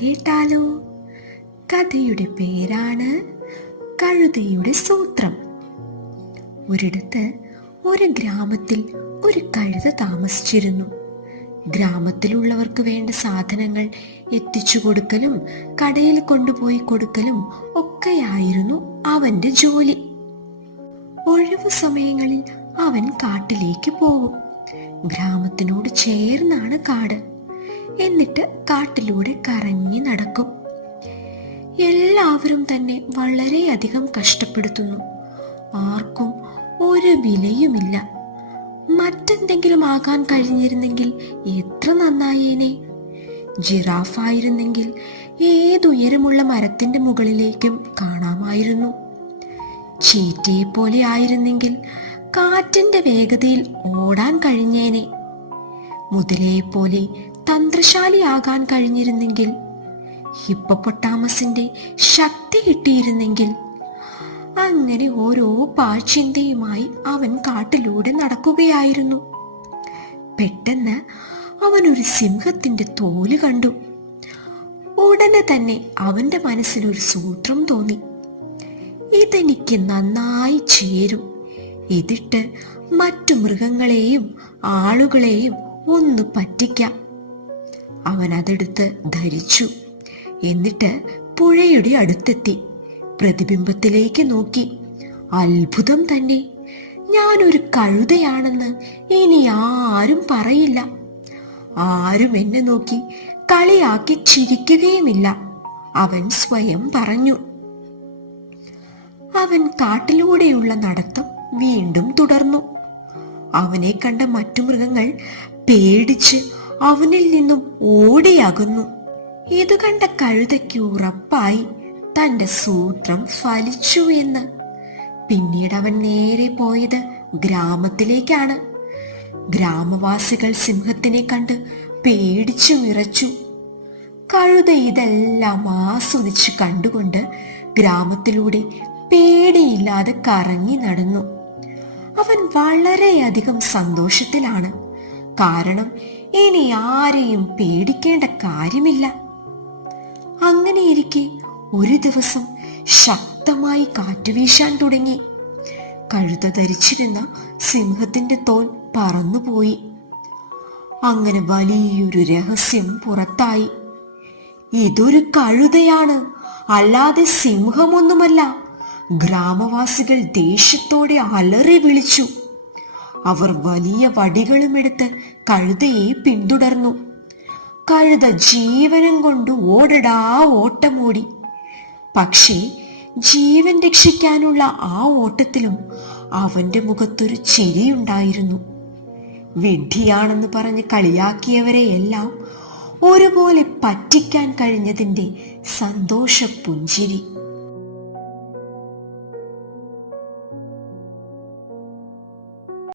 കേട്ടാലോ? കഥയുടെ പേരാണ് കഴുതയുടെ സൂത്രം. ഒരിടത്ത് ഒരു ഗ്രാമത്തിൽ ഒരു കഴുത താമസിച്ചിരുന്നു. ഗ്രാമത്തിലുള്ളവർക്ക് വേണ്ട സാധനങ്ങൾ എത്തിച്ചു കൊടുക്കലും കടയിൽ കൊണ്ടുപോയി കൊടുക്കലും ഒക്കെയായിരുന്നു അവന്റെ ജോലി. ഒഴിവു സമയങ്ങളിൽ അവൻ കാട്ടിലേക്ക് പോകും. ഗ്രാമത്തിനോട് ചേർന്നാണ് കാട്. എന്നിട്ട് കാട്ടിലൂടെ കറങ്ങി നടക്കും. എല്ലാവരും തന്നെ വളരെയധികം കഷ്ടപ്പെടുത്തുന്നു. ആർക്കും ഒരു വിലയുമില്ല. മറ്റെന്തെങ്കിലും ആകാൻ കഴിഞ്ഞിരുന്നെങ്കിൽ എത്ര നന്നായേനെ. ജിറാഫായിരുന്നെങ്കിൽ ഏതുയരമുള്ള മരത്തിന്റെ മുകളിലേക്കും കാണാമായിരുന്നു. ചീറ്റയെ പോലെ ആയിരുന്നെങ്കിൽ കാറ്റിന്റെ വേഗതയിൽ ഓടാൻ കഴിഞ്ഞേനെ. മുതലയെ പോലെ തന്ത്രശാലിയാകാൻ കഴിഞ്ഞിരുന്നെങ്കിൽ, ഹിപ്പോപ്പൊട്ടാമസിന്റെ ശക്തി കിട്ടിയിരുന്നെങ്കിൽ. അങ്ങനെ ഓരോ പാഴ്ചിന്തയുമായി അവൻ കാട്ടിലൂടെ നടക്കുകയായിരുന്നു. പെട്ടെന്ന് അവൻ ഒരു സിംഹത്തിന്റെ തോല് കണ്ടു. ഉടനെ തന്നെ അവന്റെ മനസ്സിൽ ഒരു സൂത്രം തോന്നി. ഇതെനിക്ക് നന്നായി ചേരും. ഇതിട്ട് മറ്റു മൃഗങ്ങളെയും ആളുകളെയും ഒന്ന് പറ്റിക്കാം. അവൻ അതെടുത്ത് ധരിച്ചു. എന്നിട്ട് പുഴയുടെ അടുത്തെത്തി പ്രതിബിംബത്തിലേക്ക് നോക്കി. അത്ഭുതം തന്നെ! ഞാനൊരു കഴുതയാണെന്ന് ഇനി ആരും പറയില്ല. ആരും എന്നെ നോക്കി കളിയാക്കി ചിരിക്കുകയുമില്ല, അവൻ സ്വയം പറഞ്ഞു. അവൻ കാട്ടിലൂടെയുള്ള നടത്തം വീണ്ടും തുടർന്നു. അവനെ കണ്ട മറ്റു മൃഗങ്ങൾ പേടിച്ച് അവനിൽ നിന്നും ഓടിയകന്നു. ഇത് കണ്ട കഴുതയ്ക്ക് ഉറപ്പായി തന്റെ സൂത്രം ഫലിച്ചു എന്ന്. പിന്നീട് അവൻ നേരെ പോയത് ഗ്രാമത്തിലേക്കാണ്. ഗ്രാമവാസികൾ സിംഹത്തിനെ കണ്ട് പേടിച്ചു വിറച്ചു. കഴുത ഇതെല്ലാം ആസ്വദിച്ച് കണ്ടുകൊണ്ട് ഗ്രാമത്തിലൂടെ പേടിയില്ലാതെ കറങ്ങി നടന്നു. അവൻ വളരെയധികം സന്തോഷത്തിലാണ്. കാരണം ഇനി ആരെയും പേടിക്കേണ്ട കാര്യമില്ല. അങ്ങനെയിരിക്കെ ഒരു ദിവസം ശക്തമായി കാറ്റ് വീശാൻ തുടങ്ങി. കഴുത ധരിച്ചിരുന്ന സിംഹത്തിന്റെ തോൽ പറന്നുപോയി. അങ്ങനെ വലിയൊരു രഹസ്യം പുറത്തായി. ഇതൊരു കഴുതയാണ്, അല്ലാതെ സിംഹമൊന്നുമല്ല. ഗ്രാമവാസികൾ ദേഷ്യത്തോടെ അലറി വിളിച്ചു. അവർ വലിയ വടികളുമെടുത്ത് കഴുതയെ പിന്തുടർന്നു. കഴുത ജീവനം കൊണ്ട് ഓടടാ ഓട്ടമോടി. പക്ഷേ ജീവൻ രക്ഷിക്കാനുള്ള ആ ഓട്ടത്തിലും അവന്റെ മുഖത്തൊരു ചിരിയുണ്ടായിരുന്നു. വിഡ്ഢിയാണെന്ന് പറഞ്ഞ് കളിയാക്കിയവരെയെല്ലാം ഒരുപോലെ പറ്റിക്കാൻ കഴിഞ്ഞതിന്റെ സന്തോഷ പുഞ്ചിരി.